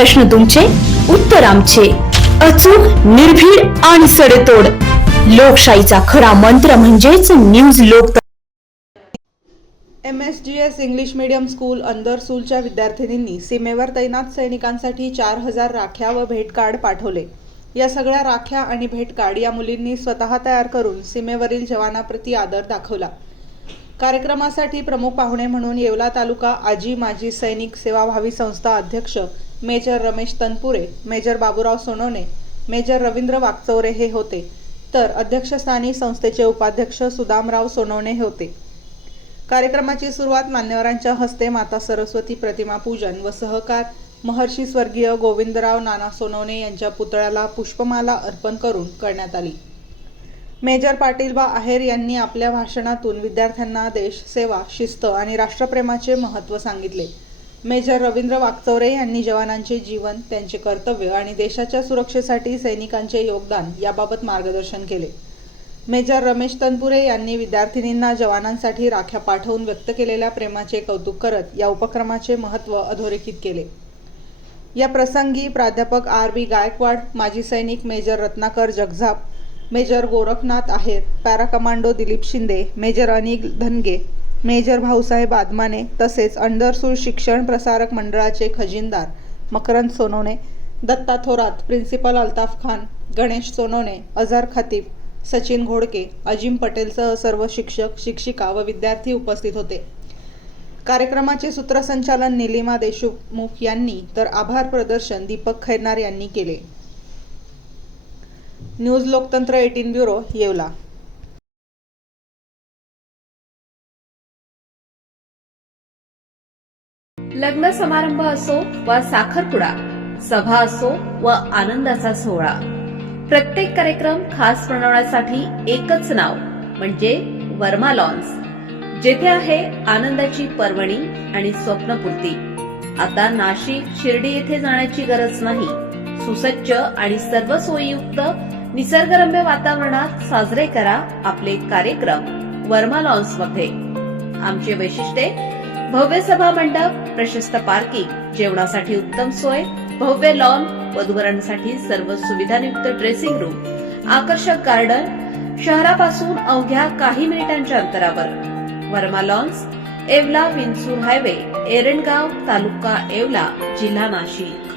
प्रश्न तुमचे, उत्तर आमचे. अचूक, निर्भीड आणि सडेतोड. लोकशाहीचा खरा मंत्र म्हणजेच न्यूज लोक. MSGS इंग्लिश मीडियम स्कूल अंदरसूलच्या विद्यार्थिनींनी सीमेवर तैनात सैनिकांसाठी 4000 राख्या व भेट कार्ड पाठवले. या सगळ्या राख्या आणि भेट कार्ड या मुलींनी स्वतः तयार करून सीमेवरील जवानाप्रती आदर दाखवला. कार्यक्रमासाठी प्रमुख पाहुणे म्हणून येवला तालुका आजी माजी सैनिक सेवाभावी संस्था अध्यक्ष major Ramesh Tanpure, major Baburao Sonawane, major Ravindra Wakchaure हे होते, तर अध्यक्षस्थानी संस्थेचे उपाध्यक्ष सुदामराव सोनवणे हे होते. कार्यक्रमाची सुरुवात मान्यवरांच्या हस्ते माता सरस्वती प्रतिमा पूजन व सहकार महर्षी स्वर्गीय गोविंदराव नाना सोनवणे यांच्या पुतळ्याला पुष्पमाला अर्पण करून करण्यात आली. मेजर पाटीलबा आहेर यांनी आपल्या भाषणातून विद्यार्थ्यांना देश सेवा, शिस्त आणि राष्ट्रप्रेमाचे महत्त्व सांगितले. मेजर रवींद्र वाकचौरे यांनी जवानांचे जीवन, त्यांचे कर्तव्य आणि देशाच्या सुरक्षेसाठी सैनिकांचे योगदान याबाबत मार्गदर्शन केले. मेजर रमेश तनपुरे यांनी विद्यार्थिनींना जवानांसाठी राख्या पाठवून व्यक्त केलेल्या प्रेमाचे कौतुक करत या उपक्रमाचे महत्त्व अधोरेखित केले. या प्रसंगी प्राध्यापक RB गायकवाड, माजी सैनिक major Ratnakar Jagzap, major Gorakhnath Aher, para commando Dilip Shinde, major Anil Dhange, major Bhausaheb Adamane तसेच अंदरसूल शिक्षण प्रसारक मंडळाचे खजिनदार मकरंद सोनवणे, दत्ता थोरात, प्रिन्सिपल अल्ताफ खान, गणेश सोनवणे, अझर खतीब, सचिन घोडके, अजिम पटेलसह सर्व शिक्षक, शिक्षिका व विद्यार्थी उपस्थित होते. कार्यक्रमाचे सूत्रसंचालन निलिमा देशमुख यांनी तर आभार प्रदर्शन दीपक खैरनार यांनी केले. न्यूज लोकतंत्र 18 ब्युरो, येवला. लग्न समारंभ असो वा साखरपुडा, सभा असो व आनंदाचा सोहळा, प्रत्येक कार्यक्रम खास बनवण्यासाठी एकच नाव म्हणजे वर्मा लॉन्स, जेथे आहे आनंदाची पर्वणी आणि स्वप्नपूर्ती. आता नाशिक शिर्डी येथे जाण्याची गरज नाही. सुसज्ज आणि सर्व सोयीयुक्त निसर्गरम्य वातावरणात साजरे करा आपले कार्यक्रम वर्मा लॉन्स मध्ये. आमचे वैशिष्ट्ये: भव्य सभा मंडप, प्रशस्त पार्किंग, जेवणासाठी उत्तम सोय, भव्य लॉन, वधूवरांसाठी सर्व सुविधायुक्त ड्रेसिंग रूम, आकर्षक गार्डन, शहरापासून अवघ्या काही मिनिटांच्या अंतरावर. वर्मा लॉन्स, येवला विंचूर हायवे, एरंडगाव, तालुका येवला, जिल्हा नाशिक.